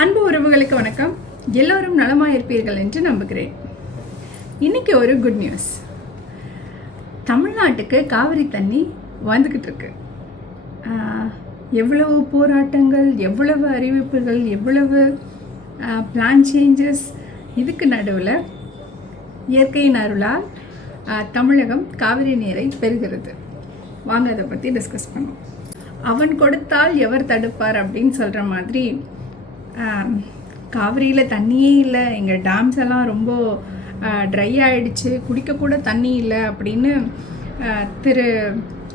அன்பு உறவுகளுக்கு வணக்கம். எல்லோரும் நலமாக இருப்பீர்கள் என்று நம்புகிறேன். இன்னைக்கு ஒரு குட் நியூஸ். தமிழ்நாட்டுக்கு காவிரி தண்ணி வந்துக்கிட்டு இருக்கு. எவ்வளவு போராட்டங்கள், எவ்வளவு அறிவிப்புகள், எவ்வளவு பிளான் சேஞ்சஸ், இதுக்கு நடுவில் இயற்கையின் அருளால் தமிழகம் காவிரி நீரை பெறுகிறது. வாங்க அதை பற்றி டிஸ்கஸ் பண்ணுவோம். அவன் கொடுத்தால் எவர் தடுப்பார் அப்படின்னு சொல்கிற மாதிரி காவிரியில் தண்ணியே இல்லை, எங்கள் டேம்ஸ் எல்லாம் ரொம்ப ட்ரை ஆகிடுச்சு, குடிக்கக்கூட தண்ணி இல்லை அப்படின்னு திரு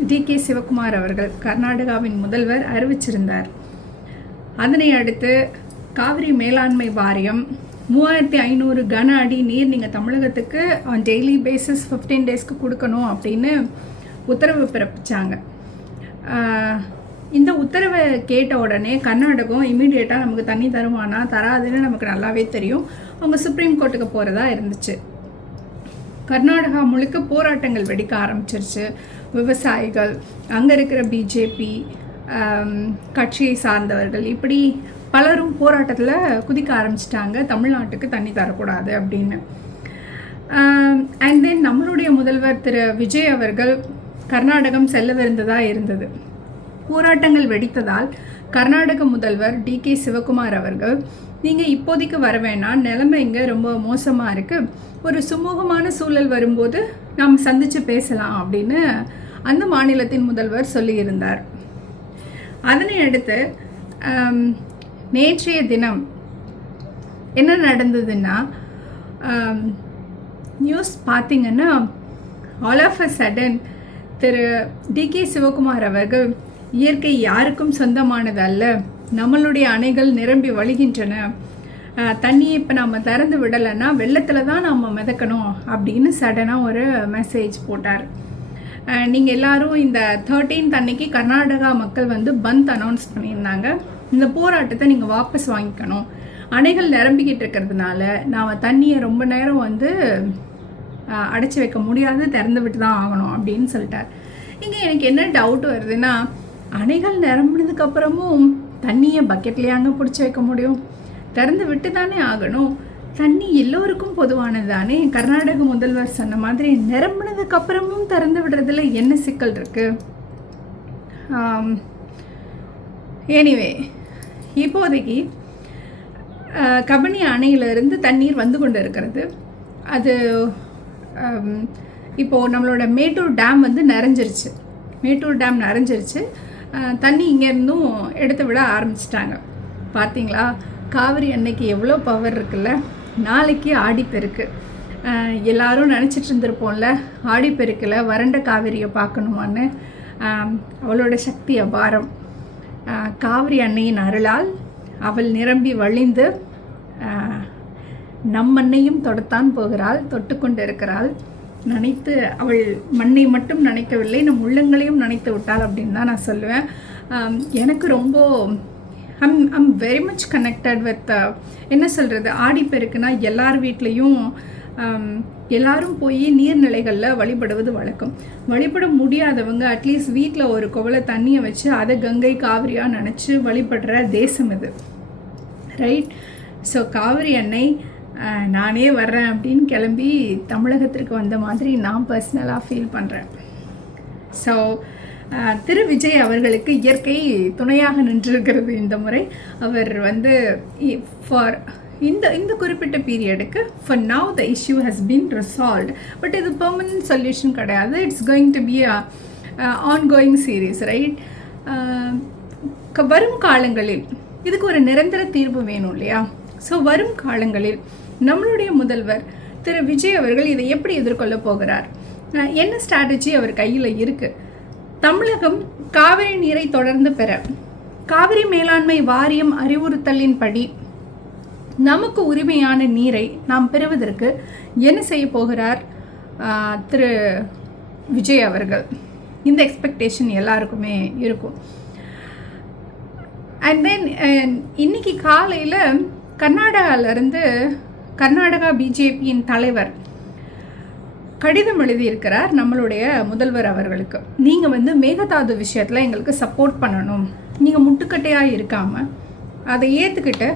டி.கே. சிவகுமார் அவர்கள், கர்நாடகாவின் முதல்வர், அறிவிச்சிருந்தார். அதனை அடுத்து காவிரி மேலாண்மை வாரியம் 3500 கன அடி நீர் நீங்கள் தமிழகத்துக்கு ஆன் டெய்லி பேசிஸ் 15 டேஸ்க்கு கொடுக்கணும் அப்படின்னு உத்தரவு பிறப்பிச்சாங்க. இந்த உத்தரவை கேட்ட உடனே கர்நாடகம் இமீடியட்டாக நமக்கு தண்ணி தருவானா தராதுன்னு நமக்கு நல்லாவே தெரியும். அவங்க சுப்ரீம் கோர்ட்டுக்கு போகிறதா இருந்துச்சு. கர்நாடகா முழுக்க போராட்டங்கள் வெடிக்க ஆரம்பிச்சிருச்சு. விவசாயிகள், அங்கே இருக்கிற பிஜேபி கட்சியை சார்ந்தவர்கள், இப்படி பலரும் போராட்டத்தில் குதிக்க ஆரம்பிச்சிட்டாங்க, தமிழ்நாட்டுக்கு தண்ணி தரக்கூடாது அப்படின்னு. அண்ட் தென் நம்மளுடைய முதல்வர் திரு விஜய் அவர்கள் கர்நாடகம் செல்லவிருந்ததாக இருந்தது. போராட்டங்கள் வெடித்ததால் கர்நாடக முதல்வர் டி.கே. சிவகுமார் அவர்கள், நீங்கள் இப்போதைக்கு வர வேணாம், நிலைமை இங்கே ரொம்ப மோசமாக இருக்குது, ஒரு சுமூகமான சூழல் வரும்போது நாம் சந்தித்து பேசலாம் அப்படின்னு அந்த மாநிலத்தின் முதல்வர் சொல்லியிருந்தார். அதனை அடுத்து நேற்றைய தினம் என்ன நடந்ததுன்னா, நியூஸ் பார்த்திங்கன்னா all of a sudden Thiru D K. Shivakumar அவர்கள், இயற்கை யாருக்கும் சொந்தமானது அல்ல, நம்மளுடைய அணைகள் நிரம்பி வழிகின்றன, தண்ணியை இப்போ நம்ம திறந்து விடலைன்னா வெள்ளத்தில் தான் நம்ம மிதக்கணும் அப்படின்னு சடனாக ஒரு மெசேஜ் போட்டார். நீங்கள் எல்லோரும் இந்த 13th அன்னைக்கு கர்நாடகா மக்கள் வந்து பந்த் அனௌன்ஸ் பண்ணியிருந்தாங்க. இந்த போராட்டத்தை நீங்கள் வாபஸ் வாங்கிக்கணும், அணைகள் நிரம்பிக்கிட்டு இருக்கிறதுனால நாம் தண்ணியை ரொம்ப நேரம் வந்து அடைச்சி வைக்க முடியாது, திறந்து விட்டு தான் ஆகணும் அப்படின்னு சொல்லிட்டார். இங்கே எனக்கு என்ன டவுட் வருதுன்னா, அணைகள் நிரம்பினதுக்கப்புறமும் தண்ணியை பக்கெட்லேயாங்க பிடிச்சி வைக்க முடியும்? திறந்து விட்டு தானே ஆகணும். தண்ணி எல்லோருக்கும் பொதுவானது தானே. கர்நாடக முதல்வர் சொன்ன மாதிரி நிரம்பினதுக்கப்புறமும் திறந்து விடுறதுல என்ன சிக்கல் இருக்குது? எனிவே, இப்போதைக்கு கபினி அணையிலிருந்து தண்ணீர் வந்து கொண்டு இருக்கிறது. அது இப்போது நம்மளோட மேட்டூர் டேம் வந்து நிறைஞ்சிருச்சு. மேட்டூர் டேம் நிறைஞ்சிருச்சு. தண்ணி இங்கேருந்தும் எடுத்து விட ஆரம்பிச்சிட்டாங்க. பார்த்தீங்களா, காவிரி அன்னைக்கு எவ்வளோ பவர் இருக்குல்ல. நாளைக்கு ஆடிப்பெருக்கு. எல்லாரும் நினச்சிட்டு இருந்திருப்போம்ல, ஆடிப்பெருக்கில் வறண்ட காவிரியை பார்க்கணுமான்னு. அவளோட சக்தி அபாரம். காவிரி அன்னையின் அருளால் அவள் நிரம்பி வழிந்து நம் மண்ணையும் தொடத்தான் போகிறாள், தொட்டு கொண்டு இருக்கிறாள். நினைத்து அவள் மண்ணை மட்டும் நினைக்கவில்லை, நம் உள்ளங்களையும் நினைத்து விட்டாள் அப்படின்னு தான் நான் சொல்லுவேன். எனக்கு ரொம்ப I'm very much connected with, என்ன சொல்கிறது, ஆடிப்பெருக்குன்னா எல்லார் வீட்லேயும் எல்லாரும் போய் நீர்நிலைகளில் வழிபடுவது வழக்கம். வழிபட முடியாதவங்க அட்லீஸ்ட் வீட்டில் ஒரு குவளை தண்ணியை வச்சு அதை கங்கை காவிரியாக நினச்சி வழிபடுற தேசம் இது, ரைட்? ஸோ காவிரி அன்னை நானே வர்றேன் அப்படின்னு கிளம்பி தமிழகத்திற்கு வந்த மாதிரி நான் பர்சனலாக ஃபீல் பண்ணுறேன். ஸோ திரு விஜய் அவர்களுக்கு இயற்கை துணையாக நின்றிருக்கிறது இந்த முறை. அவர் வந்து ஃபார் இந்த குறிப்பிட்ட பீரியடுக்கு for now the issue has been resolved. But இது பெர்மனன்ட் சொல்யூஷன் கிடையாது. It's going to be ongoing series, right? வரும் காலங்களில் இதுக்கு ஒரு நிரந்தர தீர்வு வேணும் இல்லையா? ஸோ வரும் காலங்களில் நம்மளுடைய முதல்வர் திரு விஜய் அவர்கள் இதை எப்படி எதிர்கொள்ள போகிறார், என்ன ஸ்ட்ராட்டஜி அவர் கையில் இருக்குது? தமிழகம் காவிரி நீரை தொடர்ந்து பெற காவிரி மேலாண்மை வாரியம் அறிவுறுத்தலின்படி நமக்கு உரிமையான நீரை நாம் பெறுவதற்கு என்ன செய்ய போகிறார் திரு விஜய் அவர்கள்? இந்த எக்ஸ்பெக்டேஷன் எல்லாருக்குமே இருக்கும். அண்ட் தென் இன்னைக்கு காலையில் கர்நாடகாவிலேருந்து கர்நாடகா பிஜேபியின் தலைவர் கடிதம் எழுதியிருக்கிறார் நம்மளுடைய முதல்வர் அவர்களுக்கு. நீங்கள் வந்து மேகதாது விஷயத்தில் எங்களுக்கு சப்போர்ட் பண்ணணும், நீங்கள் முட்டுக்கட்டையாக இருக்காமல் அதை ஏற்றுக்கிட்டு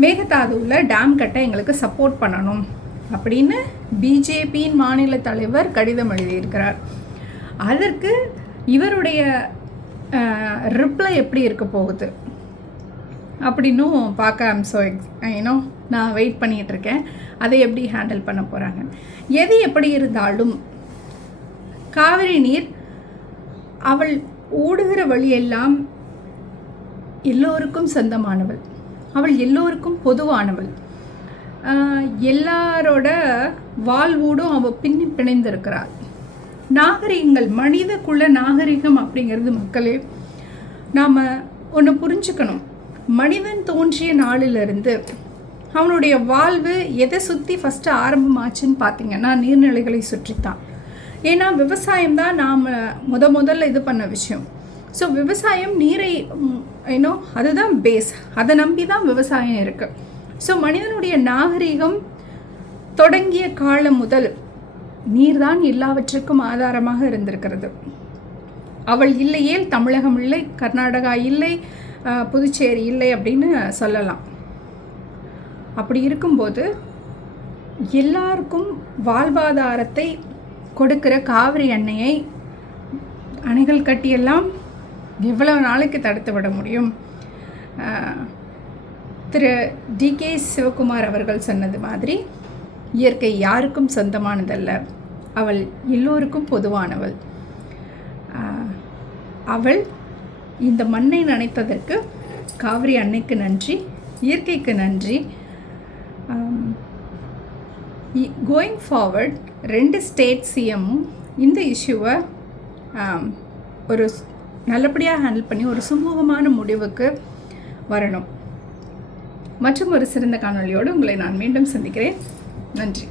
மேகதாதுவில் டேம் கட்ட எங்களுக்கு சப்போர்ட் பண்ணணும் அப்படின்னு பிஜேபியின் மாநில தலைவர் கடிதம் எழுதியிருக்கிறார். அதற்கு இவருடைய ரிப்ளை எப்படி இருக்க போகுது அப்படின்னும் பார்க்க நான் வெயிட் பண்ணிகிட்ருக்கேன். அதை எப்படி ஹேண்டில் பண்ண போகிறாங்க. எது எப்படி இருந்தாலும் காவிரி நீர் அவள் ஓடுகிற வழியெல்லாம் எல்லோருக்கும் சொந்தமானவள், அவள் எல்லோருக்கும் பொதுவானவள், எல்லாரோட வாழ்வோடும் அவள் பிணைந்திருக்கிறாள். நாகரிகங்கள், மனிதக்குள்ள நாகரிகம் அப்படிங்கிறது மக்களே நாம் ஒன்று புரிஞ்சுக்கணும். மனிதன் தோன்றிய நாளிலிருந்து அவனுடைய வாழ்வு எதை சுற்றி ஃபஸ்ட்டு ஆரம்பமாச்சுன்னு பார்த்திங்கன்னா நீர்நிலைகளை சுற்றித்தான். ஏன்னா விவசாயம் தான் நாம் முதல்ல இது பண்ண விஷயம். ஸோ விவசாயம் நீரை அதுதான் பேஸ், அதை நம்பி தான் விவசாயம் இருக்குது. ஸோ மனிதனுடைய நாகரிகம் தொடங்கிய காலம் முதல் நீர்தான் எல்லாவற்றுக்கும் ஆதாரமாக இருந்திருக்கிறது. அவள் இல்லையே தமிழகம் இல்லை, கர்நாடகா இல்லை, புதுச்சேரி இல்லை அப்படின்னு சொல்லலாம். அப்படி இருக்கும்போது எல்லாருக்கும் வாழ்வாதாரத்தை கொடுக்கிற காவிரி அன்னையை அணைகள் கட்டியெல்லாம் எவ்வளவு நாளைக்கு தடுத்து விட முடியும்? திரு DK சிவகுமார் அவர்கள் சொன்னது மாதிரி இயற்கை யாருக்கும் சொந்தமானதல்ல, அவள் எல்லோருக்கும் பொதுவானவள். அவள் இந்த மண்ணை நனைத்ததற்கு காவிரி அன்னைக்கு நன்றி, இயற்கைக்கு நன்றி. கோயிங் ஃபார்வர்ட் 2 ஸ்டேட் சிஎம்மும் இந்த இஷ்யூவை ஒரு நல்லபடியாக ஹேண்டில் பண்ணி ஒரு சுமூகமான முடிவுக்கு வரணும். மற்றும் ஒரு சிறந்த காணொளியோடு உங்களை நான் மீண்டும் சந்திக்கிறேன். நன்றி.